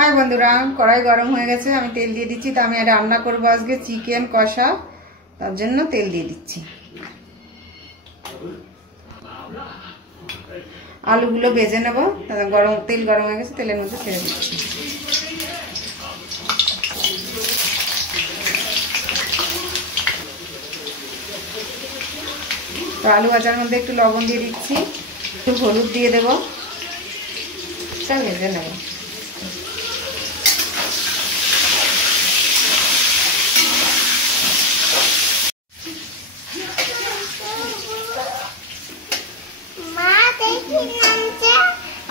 हाय बंधुरा कड़ाई गरम हो गए আমি তেল দিয়ে দিচ্ছি তো আমি রান্না করব আজকে চিকেন কষা তার জন্য তেল দিয়ে দিচ্ছি আলুগুলো ভেজে নেব গরম তেল গরম হয়ে গেছে তেলের মধ্যে ছেড়ে দিচ্ছি তো আলু ভাজার মধ্যে একটু লবণ দিয়ে দিচ্ছি একটু হলুদ দিয়ে দেব এটা ভেজে নেব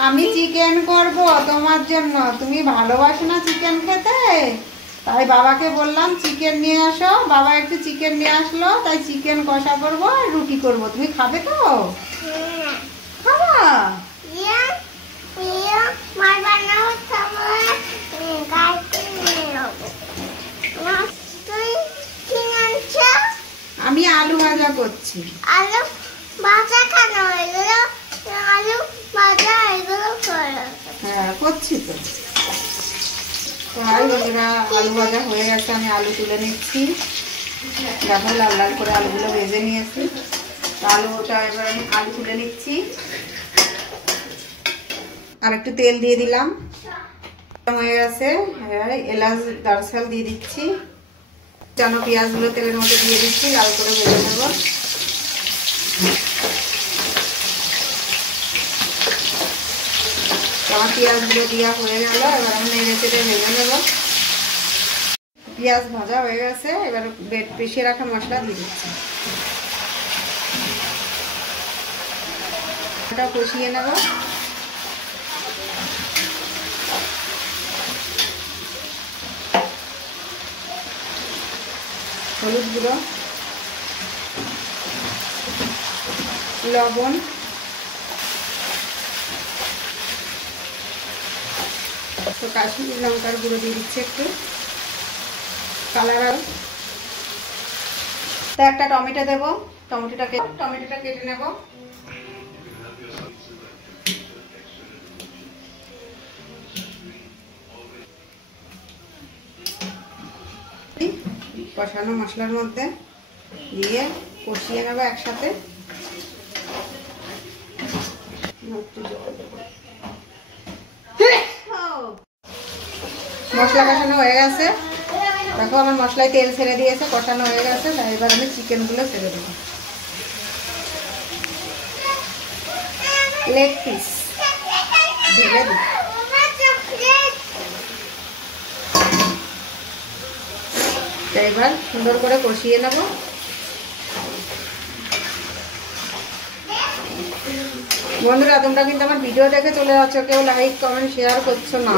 আমি চিকেন করব তোমার জন্য তুমি ভালোবাসো না চিকেন খেতে তাই বাবাকে বললাম চিকেন নিয়ে আসো বাবা একটু চিকেন নিয়ে আসলো তাই চিকেন কষা করব আর রুটি করব তুমি খাবে তো খাবা আমি আলু ভাজা করছি আলু ভাজা কেন এগুলো আলু ভাজা এগুলো হ্যাঁ করছি তো হাই বন্ধুরা আলু ভাজা হয়ে গেছে আমি আলু তুলে নিচ্ছি দেখো লাল লাল করে আলুগুলো ভেজে নিয়েছি আলুটা এবার আমি আলু তুলে নিচ্ছি আর একটু তেল দিয়ে দিলাম হয়ে গেছে এবারে এলাচ দারুচিনি দিয়ে দিচ্ছি চানো পেঁয়াজগুলো তেলের মধ্যে দিয়ে দিচ্ছি লাল করে ভেজে নেব আমার পেঁয়াজগুলো দেওয়া হয়ে গেল এবার আমি নেড়ে চেড়ে ভেজে নেব পেঁয়াজ ভাজা হয়ে গেছে এবার পিষে রাখা মশলা দিয়ে দিচ্ছি এটা কষিয়ে নেব হলুদ গুঁড়ো লবণ তো কাশ্মীরি লঙ্কার গুঁড়ো দিয়ে দিচ্ছি একটু কালার তো একটা টমেটো দেব টমেটোটা কেটে নেব কষানো মশলার মধ্যে দিয়ে কষিয়ে নেব একসাথে মশলা কষানো হয়ে গেছে দেখো আমার মশলায় তেল ছেড়ে দিয়েছে কষানো হয়ে গেছে তাই এবার আমি চিকেনগুলো ছেড়ে দেবো লেগ পিস ঢেলে দিই এবার সুন্দর করে কষিয়ে নেব বন্ধুরা তোমরা কিন্তু আমার ভিডিও দেখে চলে যাচ্ছ কেউ লাইক কমেন্ট শেয়ার করছো না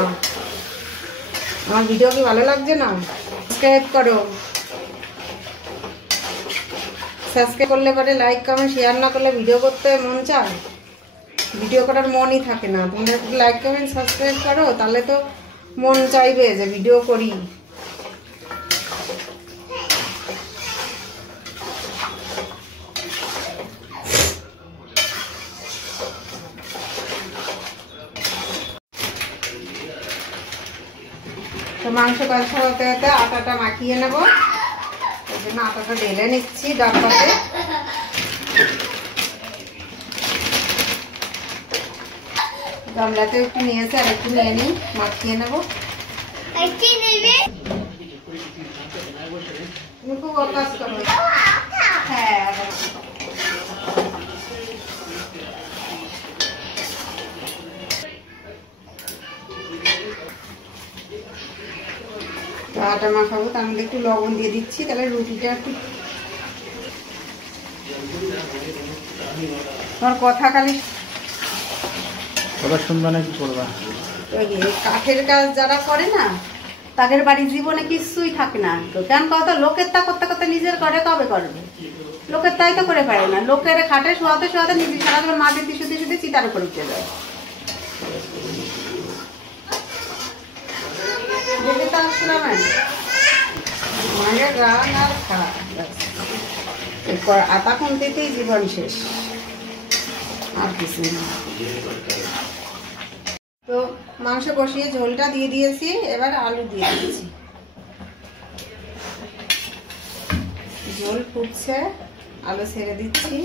আমার ভিডিও কি ভালো লাগছে না সাবস্ক্রাইব করো সাবস্ক্রাইব করলে পরে লাইক কমেন্ট শেয়ার না করলে ভিডিও করতে মন চায় ভিডিও করার মনই থাকে না তোমরা লাইক কমেন্ট সাবস্ক্রাইব করো তাহলে তো মন চাইবে যে ভিডিও করি তো মাংস কষা হতে হতে আটাটা মাখিয়ে নেব ওই জন্য আটাটা ঢেলে নিচ্ছি ডাব্বাতে গামলাতে একটু নিয়েছে আর একটু নিয়ে নিই মাখিয়ে নেব তুমি খুব অভ্যাস করো হ্যাঁ আটা মাখাবো তার মধ্যে একটু লবণ দিয়ে দিচ্ছি তাহলে রুটিটা একটু তোমার কথা খালি শুনবা না কি করবা কাঠের কাজ যারা করে না তাদের বাড়ি জীবনে কিছুই থাকে না কেন কথা লোকের তা করতে করতে নিজের ঘরে কবে করবে লোকের তাই তো করে পারে না লোকের খাটে শোয়াতে শোয়াতে নিজে সারাদিন মাটির টিস্যু টিস্যুতে চিতার উপরে উঠে যায় দেখে তো আসলাম মায়ের রান আর খাওয়া এরপর আতা খুনতেই জীবন শেষ আর কিছু না তো তো মাংস কষিয়ে ঝোলটা দিয়ে দিয়েছি, এবার আলু দিয়ে দিচ্ছি। ঝোল ফুটছে, আলু ছেড়ে দিচ্ছি।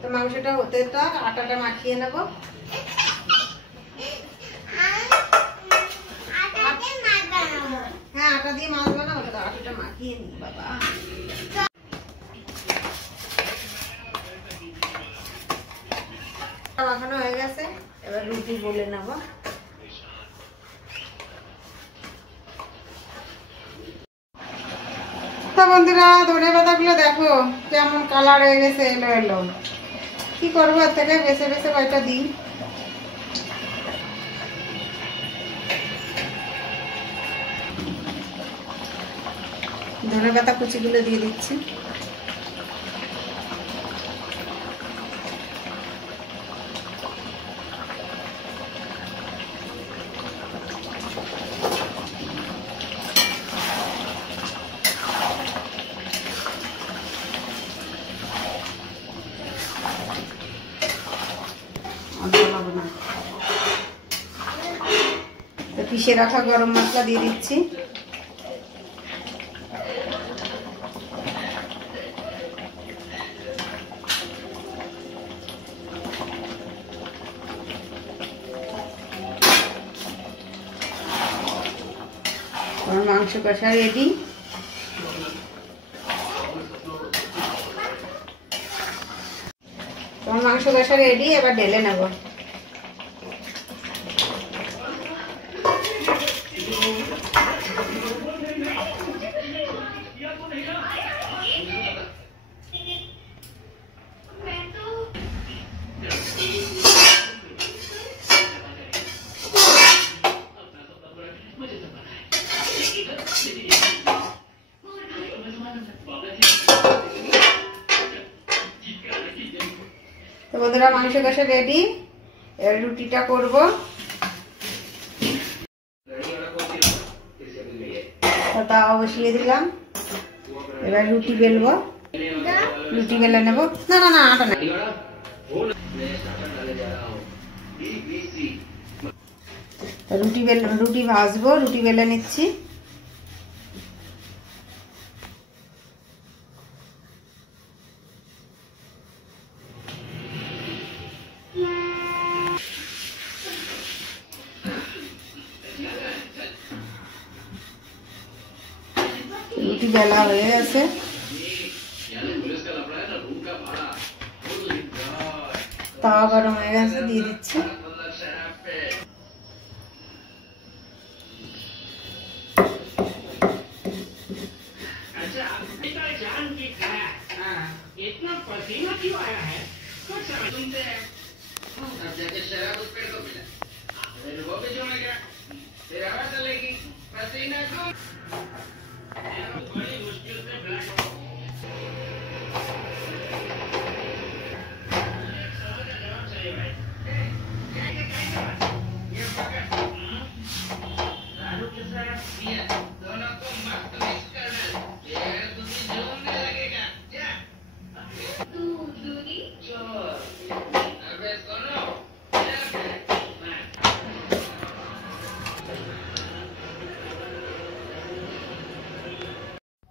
তো মাংসটা হতে তো আটাটা মাখিয়ে নেব। হ্যাঁ, আটা দিয়ে মাছ বানাবো, তো আটাটা মাখিয়ে নি বাবা। মাখানো হয়ে গেছে, এবার রুটি বলে নেব। তো বন্ধুরা, ধনে পাতাগুলো দেখো কেমন কালার হয়ে গেছে, এলো এলো। কি করবো, এর থেকে বেছে বেছে কয়টা দিই। ধনে পাতা কুচিগুলো দিয়ে দিচ্ছি। তো পিষে রাখা গরম মশলা দিয়ে দিচ্ছি। মাংস কষা রেডি। তোমার মাংস কষা রেডি, এবার ঢেলে নেব। তো বন্ধুরা, মাংস কষা রেডি, এবার রুটিটা করব। তাওয়া বসিয়ে দিলাম, এবার রুটি বেলবো। রুটি বেলে নেব। না না না, আটা না। রুটি ভাজবো, রুটি বেলে নিচ্ছি। রুটি বেলা হয়ে গেছে। তাওয়া গরম হয়ে গেছে, দিয়ে দিচ্ছি।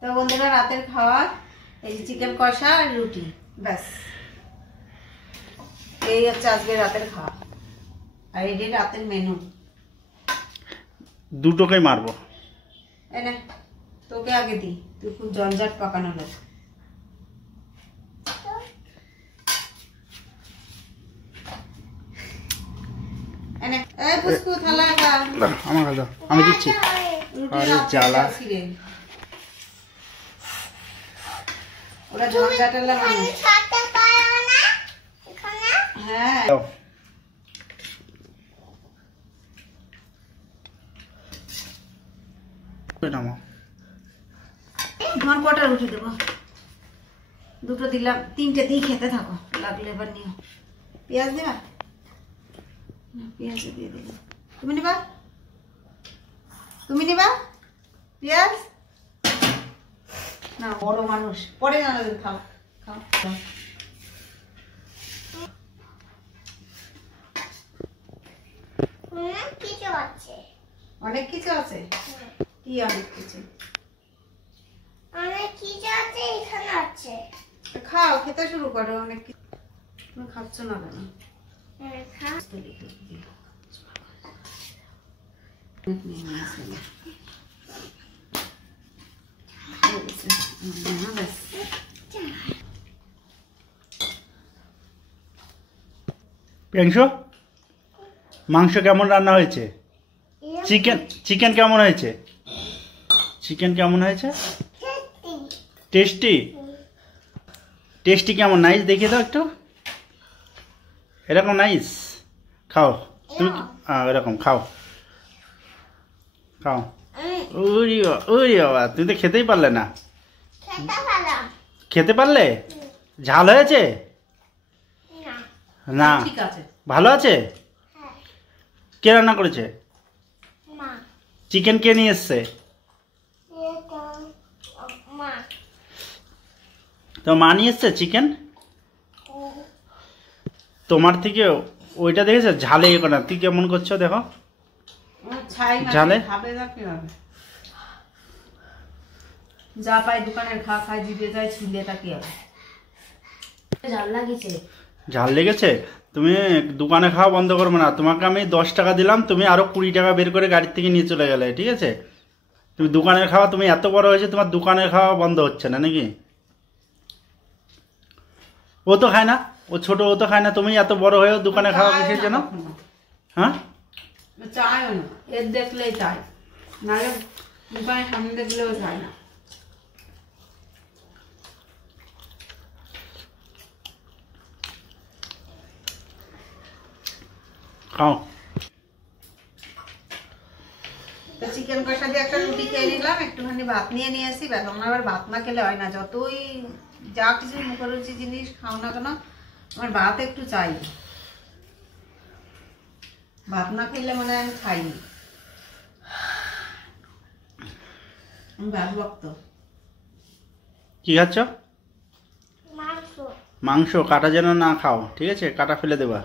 তো বন্ধুরা, রাতের খাবার এই যে চিকেন কষা আর রুটি, ব্যাস এই হচ্ছে আজকে রাতের খাওয়া। আর এটি রাতের মেনু। দুটোকেই মারবো। এনে তোকে আগে দি, তুই খুব জঞ্জাট পাকানো লোক। এনে এই পুষ্কু থালা খা। আমার কাছে আমি দিচ্ছি। আরে জ্বালা, ওরা জঞ্জাটেলা মানুষ। হ্যাঁ, তোমার কটা রুটি দেবো? দুটো দিলাম, তিনটে দিয়ে খেতে থাকো, লাগলে এবার নিও। পেঁয়াজ দেবা? পেঁয়াজ দিয়ে দিলাম। তুমি নিবা? তুমি নিবা পেঁয়াজ? না বড় মানুষ, পরে না খাও খাও। কিছু আছে, অনেক কিছু আছে। কি অনেক কিছু? অনেক কিছু আছে, এখানে আছে। খাও, খেতে শুরু করো। অনেক কিছু তুমি খাচ্ছ না কেন? প্রিয়াংশু, মাংস কেমন রান্না হয়েছে? চিকেন কেমন হয়েছে? চিকেন কেমন হয়েছে? টেস্টি। টেস্টি কেমন? নাইস, দেখিয়ে দাও একটু। এরকম নাইস। খাও তুমি, এরকম খাও খাও। উরি বাবা, তুমি তো খেতেই পারলে না। খেতে পারলে? ঝাল হয়েছে না? ঠিক আছে, ভালো আছে। কে রান্না করেছে? চিকেন কে নিয়ে এসছে? তো মা নিয়ে এসছে চিকেন। তোমার থেকে ওইটা দেখেছো ঝালে ইয়ে করে। তুই কেমন করছো দেখো ঝালে। যা পাই দোকানের খাই দিতে যাই, ছিলে তা কি হবে? ঝাল লাগিয়েছে। ঝাল লেগেছে? তুমি দোকানে খাওয়া বন্ধ করবে না। তোমাকে আমি 10 টাকা দিলাম, তুমি আরো 20 টাকা বের করে গাড়ির থেকে নিয়ে চলে গেলে, ঠিক আছে? তুমি দোকানের খাওয়া, তুমি এত বড় হয়েছে তোমার দোকানের খাওয়া বন্ধ হচ্ছে না নাকি? ও তো খায় না, ও ছোট, ও তো খায় না। তুমি এত বড় হয়েও দোকানে খাওয়া কিসের জন্য? হ্যাঁ, চায়ও না। এর দেখলেই চাই, নাহলে দোকানের সামনে দেখলেও চায় না। খাও। তো চিকেন কষা দিয়ে একটা রুটি খেয়ে নিলাম, একটুখানি ভাত নিয়ে আসি। এখন আবার ভাত না খেলে হয় না। যতই যা কিছু মুখরুচি জিনিস খাও না কেন, আমার ভাত একটু চাই। ভাত না খেলে মানে আমি খাইনি। আমি ভাত ভক্ত। কি খাচ্ছ? মাংস। কাটা যেন না খাও, ঠিক আছে? কাটা ফেলে দেবা,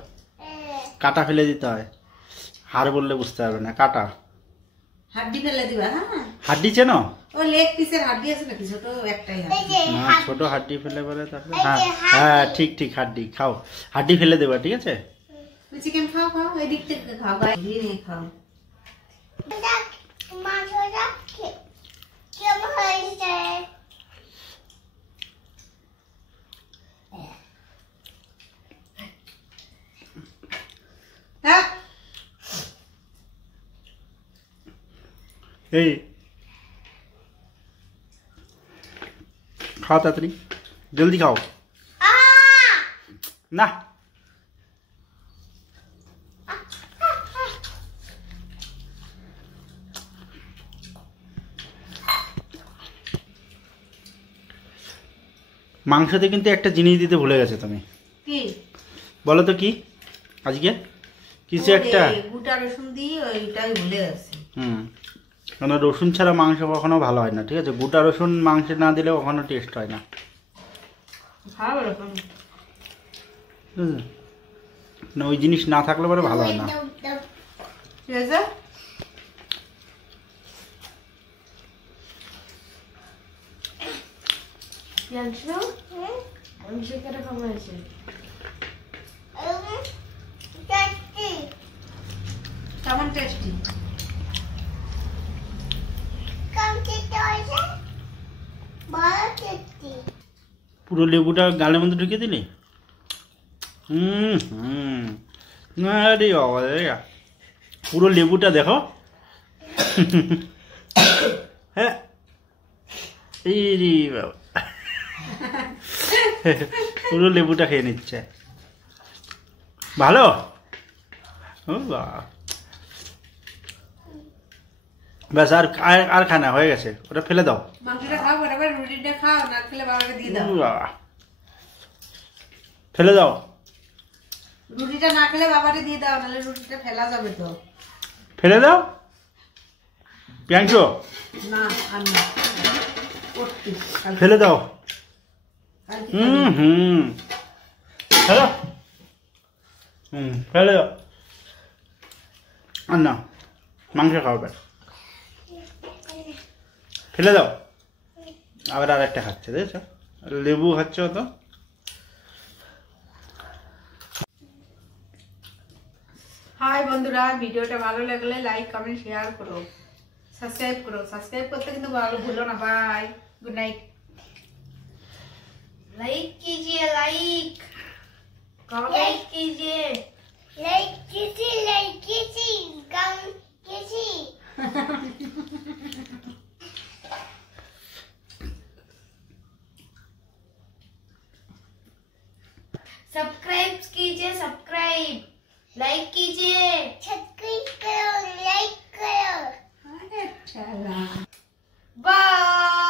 কাটা ফেলে দিতে হয়। হাড় বললে বুঝতে পারবে না। কাটা হাড্ডি ফেলে দিবা। হ্যাঁ, হাড্ডি চেনো? ও লেগ পিসের হাড্ডি আছে নাকি? ছোট একটাই হাড্ডি। না, ছোট হাড্ডি ফেলে বলে তারপরে। হ্যাঁ হ্যাঁ, ঠিক ঠিক, হাড্ডি খাও। হাড্ডি ফেলে দেবা, ঠিক আছে? চিকেন খাও, খাও এদিক থেকে খাও, বাইরে নিয়ে খাও। মাংসটা কেমন হয়েছে? হ্যাঁ, এই খাও তাড়াতাড়ি, জলদি খাও। না, মাংসতে কিন্তু একটা জিনিস দিতে ভুলে গেছে তুমি। কি বলো তো কি? আজকে কিছু একটা গোটা রসুন দিয়ে ওইটাই ভুলে গেছে। কারণ রসুন ছাড়া মাংস কখনো ভালো হয় না, ঠিক আছে? গোটা রসুন মাংসে না দিলে কখনো টেস্ট হয় না। খাও এরকম না, ওই জিনিস না থাকলে পরে ভালো হয় না। ঠিক আছে, কেমন টেস্টি? পুরো লেবুটা গালের মধ্যে ঢুকিয়ে দিলি। আরে বাবা রে, পুরো লেবুটা দেখো। হ্যাঁ, এই রে বাবা, পুরো লেবুটা খেয়ে নিচ্ছে। ভালো। ও বাবা, ব্যাস আর আর খানা হয়ে গেছে, ওটা ফেলে দাও। মাংসটা খাও, বরাবর রুটিটা খাও, না খেলে বাবাকে দিয়ে দাও। বাবা, ফেলে দাও। রুটিটা না খেলে বাবাকে দিয়ে দাও, নাহলে রুটিটা ফেলা যাবে তো। ফেলে দাও প্রিয়াংশু। না আর না, ও করতে ফেলে দাও। কালকে হ্যালো ফেলে দাও। আর না মাংস খাওয়াবে, ফেলে দাও। আবার আর একটা খাচ্ছে, দেখেছ? লেবু খাচ্ছ তো। হাই বন্ধুরা, ভিডিওটা ভালো লাগলে লাইক কমেন্ট শেয়ার করো, সাবস্ক্রাইব করো। সাবস্ক্রাইব করতে কিন্তু ভুলো না। Bye, good night. लाइक कीजिए, लाइक लाइक कीजिए। लाइक कीजिए कम कीजिए। सब्सक्राइब कीजिए, सब्सक्राइब लाइक कीजिए, सब्सक्राइब करो, लाइक करो। अरे चला बाय।